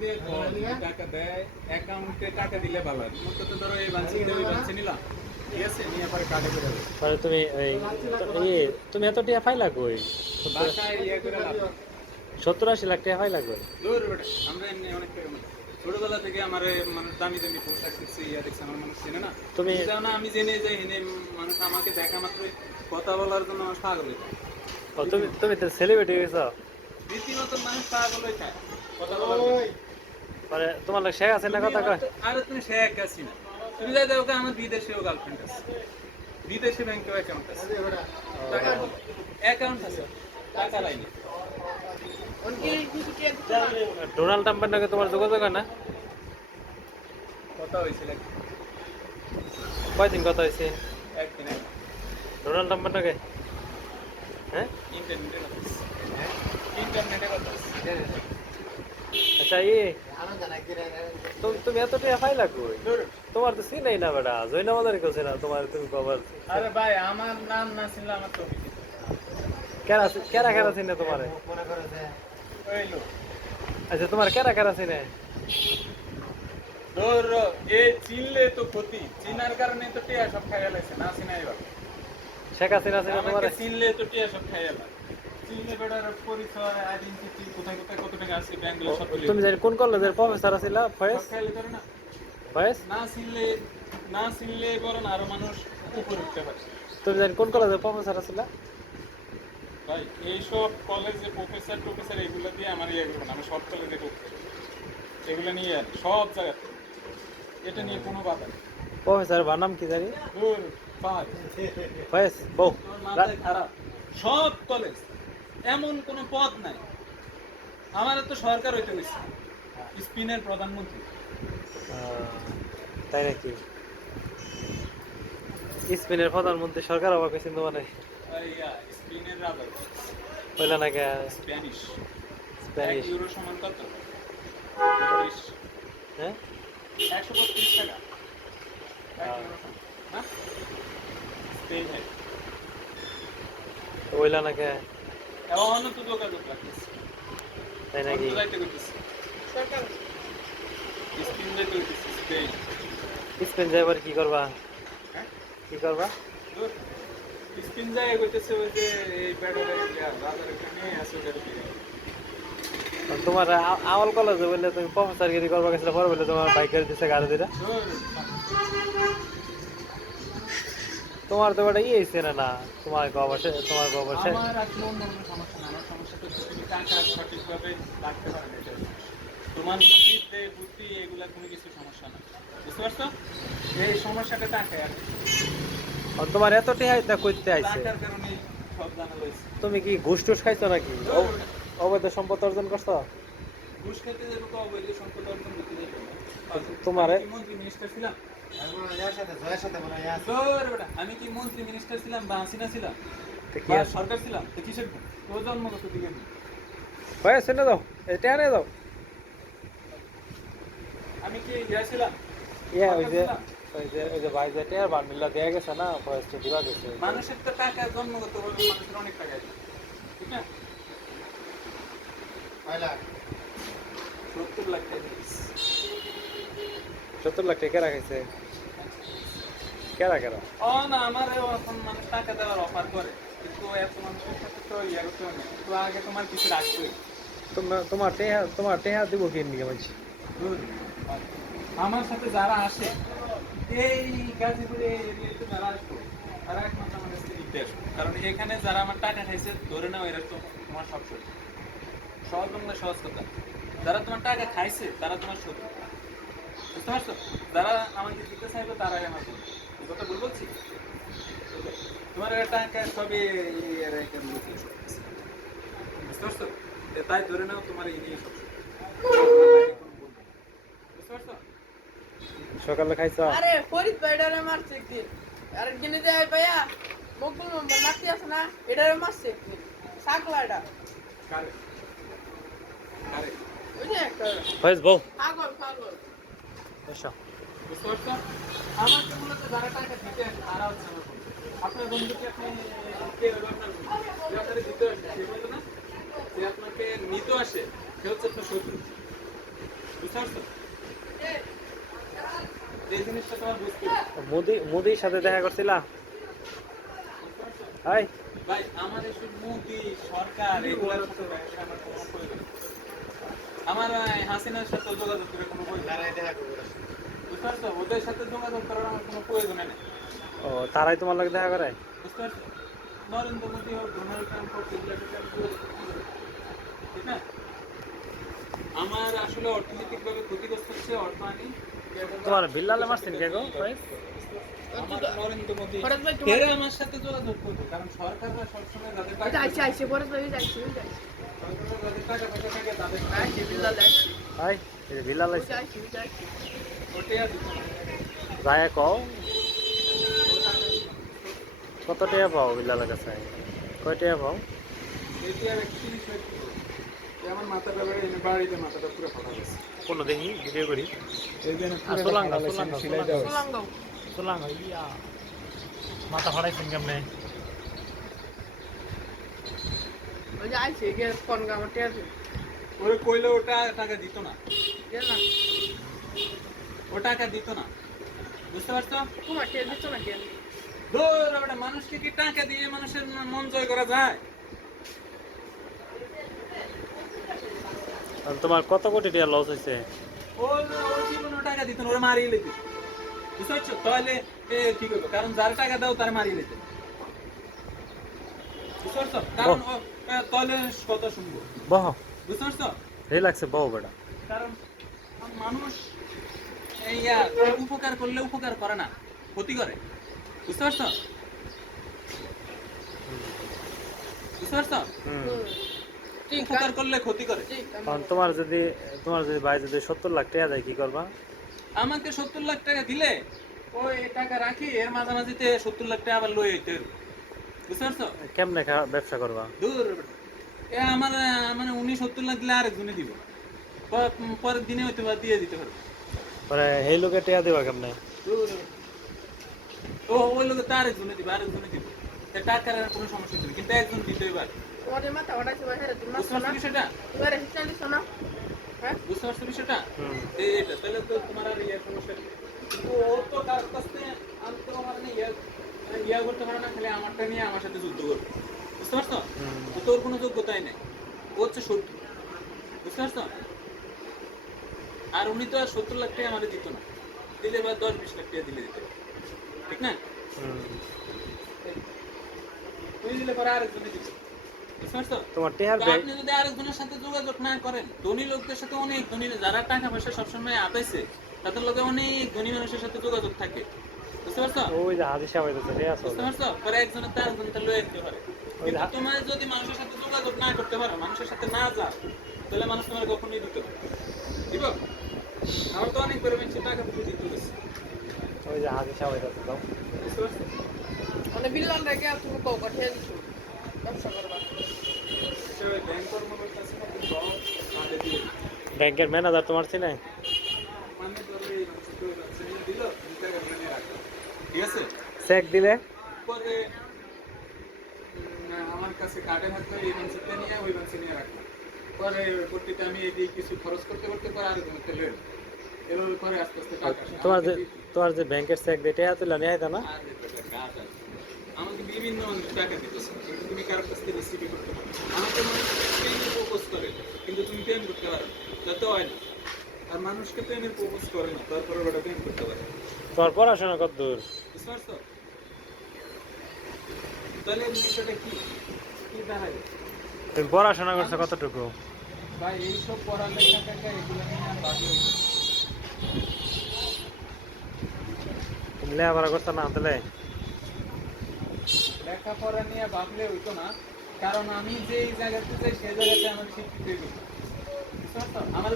দিয়ে টাকা দেয়, অ্যাকাউন্টে টাকা দিলে ভালো হয়। মূলত তো ধরো এই বাঞ্চি দিয়ে ওই বাঞ্চি নিলাম, ঠিক আছে, নিয়ে পরে কার্ডে করে দেবো। মানে তুমি তুমি এত টাকা ফাইলা কই? বাসায় ইয়ে করে লাভ নেই। 70-80 লাখ টাকা ফাইলা কই? দূর বেটা, আমরা এমনি অনেক টাকা মানে ছোটবেলা থেকে আমার মানুষ দামি দামি পোশাক দেখছি, ইয়া দেখছি, আমার মানুষ চেনে না। তুমি জানো না, আমি জেনে যাই হেনে মানুষ আমাকে দেখা মাত্রই কথা বলার জন্য আমার পাগল হয়ে যায়। তুমি তুমি তো সেলিব্রিটি হয়ে গেছো। রীতিমতো মানুষ পাগল হয়ে যায় কথা বলার জন্য। মানে তোমার লোক শেখ আছে না কথা কয়? আরে তুমি শেখ হাসিনা, তুমি যাই দেখো আমার বিদেশেও গার্লফ্রেন্ড আছে, বিদেশে ব্যাংকেও অ্যাকাউন্ট আছে, টাকা অ্যাকাউন্ট আছে, টাকা লাইনে। ডোনাল্ড ট্রাম্পের নাকি তোমার যোগাযোগ হয় না? কথা হয়েছিল কয়দিন কথা হয়েছে একদিন আগে, ডোনাল্ড ট্রাম্পের নাকি? হ্যাঁ, ইন্টারনেটে কথা হয়েছে, ইন্টারনেটে কথা হয়েছে। আচ্ছা তুমি এত টাকা ফাইলা কই? তোমার তো চিনাই না বেটা, জৈনাবাজারে কেউ চেনা তোমার, তুমি কবার? আরে ভাই, আমার নাম না ছিল আমার তো কেরা কেরা কেরা চিনে তোমারে? ওই লোক আচ্ছা তোমার কেরা কেরা চিনে? ধরো এই চিনলে তো ক্ষতি, চিনার কারণে তো টিয়া সব খাইয়া লাগছে, না চিনাই ভালো। শেখ হাসিনা চিনে আমাকে তোমারে? চিনলে তো টিয়া সব খাইয়া লাগে, চিনলে বেটার পরিচয়, আইডেন্টিটি, কোথায় কোথায় কত টাকা আছে ব্যাংকে সব বলে তুমি জানি কোন কলেজের প্রফেসর ছিল? ফয়েজ? সব খাইলে করে না। ফয়েজ? না চিনলে বরং আরো মানুষ উপরে উঠতে পারে। তুমি জানি কোন কলেজের প্রফেসর ছিল? ভাই এইসব কলেজে প্রফেসর এগুলো দিয়ে আমার ইয়ে করবো না, আমি সব কলেজে প্রফেসর, এগুলো নিয়ে আর সব জায়গাতে, এটা নিয়ে কোনো বাধা নেই। প্রফেসর বানাম কি জানি? দূর পাহাড়, ফয়েজ বউ তোর মাথায় খারাপ। সব কলেজ, এমন কোনো পদ নাই। আমার তো সরকার হইতে গেছে, স্পিনের প্রধানমন্ত্রী। তাই নাকি? স্পেনের প্রধানমন্ত্রী সরকার অবাক হয়েছেন তোমার? স্পিনের রাজা, বললা না কে? স্প্যানিশ। স্প্যানিশ? 1 ইউরো সমান কত? হ্যাঁ, 132 টাকা। 1 ইউরো সমান, হ্যাঁ? স্পেন है। বললা না কে? এখন তো যোগাযোগ রাখিস, তাই নাকি? যাইতে কইতেছি সরকার, স্পেন যাইতে কইতেছি, স্পেন। স্পেন যাইবার কি করবা? হ্যাঁ, কি করবা? দূর স্পেন যাই কইতেছে ওই যে এই ব্যাটারে রাজার এখানে আছে ওদের দিকে। তোমার আওয়াল কলেজে বললে তুমি প্রফেসর গিরি করবা গেছিলে, পরে বললে তোমার বাইক গাড়ি দিচ্ছে গাড়ি দিরা। দূর তোমার তো বেটা হয়েছে না তোমার গবাসে আমার আসলে অন্য কোনো সমস্যা না, আমার সমস্যাটা হচ্ছে তুমি টাকা সঠিকভাবে রাখতে পারো না, এটা হচ্ছে। তোমার বুদ্ধি বুদ্ধি এগুলা কোনো কিছু সমস্যা না, বুঝতে পারছো? এই সমস্যাটা টাকায় আর কিছু না। তোমার এত টেহাইতা করতে আইছে, টাকার কারণে সব জানা হয়েছে। তুমি কি ঘুষ টুস খাইছো নাকি? অবৈধ সম্পদ অর্জন করছো? ঘুষ খেতে যাবো তো অবৈধ সম্পদ অর্জন করতে যাবো না। তোমারে আমি কি মন্ত্রী মিনিস্টার ছিলাম? ধর বেটা, আমি কি মন্ত্রী মিনিস্টার ছিলাম বা হাসিনা ছিলাম কি বা আছে? সরকার ছিলাম? তো কিসের গুণ? তোর জন্মগত দিকে নেই। ভাই শুনে দাও, এটা নিয়ে দাও। আমি কি ইয়া ছিলাম? ইয়া সরকার ছিলাম? ওই যে ভাই যেটা আর বান্ডিলটা দেয়া গেছে না, ফরেস্টে দিবা গেছে। মানুষের তো টাকা জন্মগত ভাবে মানুষের অনেক টাকা আছে, ঠিক না? 70 লাখ টাকা দিয়েছি। 70 লাখ টাকা কেরা খাইছে? কেরা কেরা? ও না, আমার এখন মানুষ টাকা দেওয়ার অফার করে, কিন্তু এত মানুষের সাথে তো ইয়া করতে হবে না। তো আগে তোমার কিছু রাখতে হবে। তোমার টেহা দিব কি নিয়ে বলছি? আমার সাথে যারা আসে, এই গাজীপুরে এরিয়াতে যারা আসবে, তারা একমাত্র আমার কাছে নিতে আসবে। কারণ এখানে যারা আমার টাকা খাইছে, ধরে নাও এরা তো তোমার সব শত্রু। সহজ বাংলা সহজ কথা, যারা তোমার টাকা খাইছে তারা তোমার শত্রু, বুঝতে পারছো? যারা আমাকে দিতে চাইবে তারাই আমার বন্ধু। এই কথা ভুল বলছি? তোমার টাকা সবই এরা একটা লোক ইউজ করতেছে, বুঝতে পারছো? তাই ধরে নাও তোমার এই নিয়ে সব শত্রু। বুঝতে পারছো? সকালে খাইছো? আরে ফরিদ ভাইডারে মারছে একদিন, আর একদিন যে ভাইয়া মকবুল মেম্বার নাতি আছে না, এটারে মারছে একদিন সাকলা এটা। কারে কারে ওই যে একটা ফয়েজ বউ পাগল পাগল। এসো। বুঝতে পারছো? আমাকে মূলত যারা টাকা দিতে আসে তারা হচ্ছে আমার বন্ধু। আপনার বন্ধুকে আপনি কে হলো আপনার বন্ধু? যে আপনাকে দিতে আসে সে বন্ধু না? যে আপনাকে নিতে আসে সে হচ্ছে আপনার শত্রু। বুঝতে পারছো? এই জিনিসটা তোমার বুঝতে হবে। মোদির সাথে দেখা করছিলা? হাই ভাই আমার এসব মোদি সরকার এগুলোর সাথে ব্যবসা আমার কোনো প্রয়োজন নেই। আমার হাসিনার সাথে যোগাযোগ করে কোনো প্রয়োজন নেই। বুঝতে পারছো? ওদের সাথে যোগাযোগ করার আমার কোনো প্রয়োজন নেই। ও তারাই তোমার লগে দেখা করে? বুঝতে পারছো? নরেন্দ্র মোদী হোক, ডোনাল্ড ট্রাম্প হোক, এগুলোর সাথে আমি যোগাযোগ করতে পারি। ঠিক না? আমার আসলে অর্থনৈতিকভাবে ক্ষতিগ্রস্ত হচ্ছে, অর্থ আনি। তোমার বিল্লালে মারছেন কে গো? আমার নরেন্দ্র মোদী ফরাজ ভাই, তোমার- এরা আমার সাথে যোগাযোগ করবে, কারণ সরকাররা সবসময় যাদের টাকা আইছে পরে যাইছে সরকাররা যাদের টাকা পয়সা থাকে তাদের আইছে বিল্লাল আইছে হাই এই যে বিল্লাল আইছে। আইছে ওটাই আর দিতে হবে। যায় কও কত টাকা পাও বিল্লালের কাছে? কয় টাকা পাও? এটি আর 31 হয়ে গেল। আমার মাথাটা বেড়ে এনে বাড়িতে মাথাটা পুরো ফাটা গেছে। কোনো দেখি ভিডিও করি। এই যে সোলাঙ্গা সেলাই দেওয়া হয়েছে। সোলাঙ্গাও সোলাঙ্গা ইয়া মাথা ফাড়াইছেন কেমনে? ওই যে আইছে গিয়ে কোন গামে টেয়াছে ওরে কইলে ওটা টাকা দিত না, গেল না ও টাকা দিত না। বুঝতে পারছো? তোমার টেয়া দিচ্ছ না কেন ধর ওটা মানুষকে কি টাকা দিয়ে মানুষের মন জয় করা যায়? আর তোমার কত কোটি টাকা লস হয়েছে? ওর জীবনে টাকা দিত না, ওরা মারিয়ে লেত। বুঝতে পারছো? তাহলে কি করবো? কারণ যার টাকা দাও তার মারিয়ে লেতে। বুঝতে পারছো? কারণ তাহলে কথা শুনবো। বহ বুঝতে পারছো? রিল্যাক্সে বহ বেটা। কারণ মানুষ উপকার করলে উপকার করে না, ক্ষতি করে। বুঝতে পারছো? বুঝতে পারছো? ঠিক উপকার করলে ক্ষতি করে। ঠিক কারণ তোমার যদি ভাই যদি 70 লাখ টাকা দেয় কি করবা? আমাকে 70 লাখ টাকা দিলে ওই টাকা রাখি, এর মাঝামাঝিতে 70 লাখ টাকা আবার লই হইতে হবে। বুঝতে পারছো? কেমনে ব্যবসা করবা? দূর আমার মানে উনি 70 লাখ দিলে আরেকজনে দিব, পরের দিনে হয়তো বা দিয়ে দিতে পারবে। মানে এই লোকে টাকা দিবা কেমনে? দূর ও ওই লোকে তো আরেকজনে দিব, আরেকজনে দিব। টাকার আর কোনো সমস্যা নেই, কিন্তু একজন দিতেই পারে। তোমাদের মাথা ওটাইছে ভাই হ্যাঁ তুমি বুঝতে মারছো না পারছো বিষয়টা? এবারে হিসালিস না হ্যাঁ বুঝতে পারছো বিষয়টা? হুম। এটা তাহলে তো তোমার আর সমস্যা নেই। কিন্তু ও তো কার কাছ থেকে আনতে পারে না, ইয়া করতে পারে না, খালি আমারটা নিয়ে আমার সাথে যুদ্ধ করবে। বুঝতে পারছো? তো তোর কোনো যোগ্যতাই নেই, ও হচ্ছে শত্রু। বুঝতে পারছো? আর উনি তো আর 70 লাখ টাকা আমাদের দিত না, দিলে বা 10-20 লাখ টাকা দিলে দিত। ঠিক না? তুই দিলে পরে আরেকজনে দিত। বুঝতে পারছো? তোমার টেহার তো ব্যাগ আপনি যদি আরেকজনের সাথে যোগাযোগ না করেন, ধনী লোকদের সাথে অনেক ধনী, যারা টাকা পয়সা সবসময় আপাইছে তাদের লোকে অনেক ধনী মানুষের সাথে যোগাযোগ থাকে। বুঝতে পারছো? ওই যে হাদিস সাহেব হইতেছে ঠিক আছে? বুঝতে পারছো? পরে একজনের তার একজনটা লয়ে যেতে পারে। ওই কিন্তু তোমার যদি মানুষের সাথে যোগাযোগ না করতে পারো, মানুষের সাথে না যাও, তাহলে মানুষ তোমার কখনোই দিতে পারে। দিব? আমার তো অনেকবার মানুষের টাকা পয়সা দিতে হয়েছে। ওই যে হাদিস সাহেব হইতেছে তো। বুঝতে পারছো? মানে বিল্লাল রেখে তুমি কও কথা দিছো ব্যবসা করবা সে ওই ব্যাংক কর্মকর্তার কাছে না কিন্তু কাঁদে দিয়ে দিত। ব্যাংকের ম্যানেজার তোমার চিনে? মানে ধরো এই মানুষের কেউ যাচ্ছে না, দিল, তুমি টাকা নিয়ে রাখো। ঠিক আছে? চেক দিলে পরে আমার কাছে কার্ডে থাকলো, এই মানসিকটা নিয়ে ওই মানসি নিয়ে রাখলাম। পরে পরবর্তীতে আমি এই কিছু খরচ করতে করতে পরে আরো জনকে লইলাম। এভাবে করে আস্তে আস্তে টাকা আসে। তোমার যে ব্যাংকের চেক দিয়ে টাকা তুলে নিয়ে আইতা না? আর দেখো, কাজ আছে। আমাকে বিভিন্ন মানুষ টাকা দিতেছে, কিন্তু তুমি কারোর কাছ থেকে রিসিভই করতে পারো না। আমাকে মানুষ পেমেন্ট প্রপোজ করে, কিন্তু তুমি পেমেন্ট করতে পারো না, যাতে হয় না। আর মানুষকে পেমেন্ট প্রপোজ করে না, তারপরে ওটা পেমেন্ট করতে পারে। তোমার পড়াশোনা কত দূর? বুঝতে পারছো? তাহলে এই বিষয়টা কি কি দাঁড়ায়? তুমি পড়াশোনা করছো কতটুকু? ভাই এইসব পড়ালেখা টাকা এগুলো নিয়ে আর ভাবলে হইতো না। তুমি লেখাপড়া করছো না তাহলে? লেখাপড়া নিয়ে ভাবলে হইতো না, কারণ আমি যে জায়গাতে যাই সেই জায়গাতে আমার শিক্ষিত হইতো। বুঝতে পারছো? আমার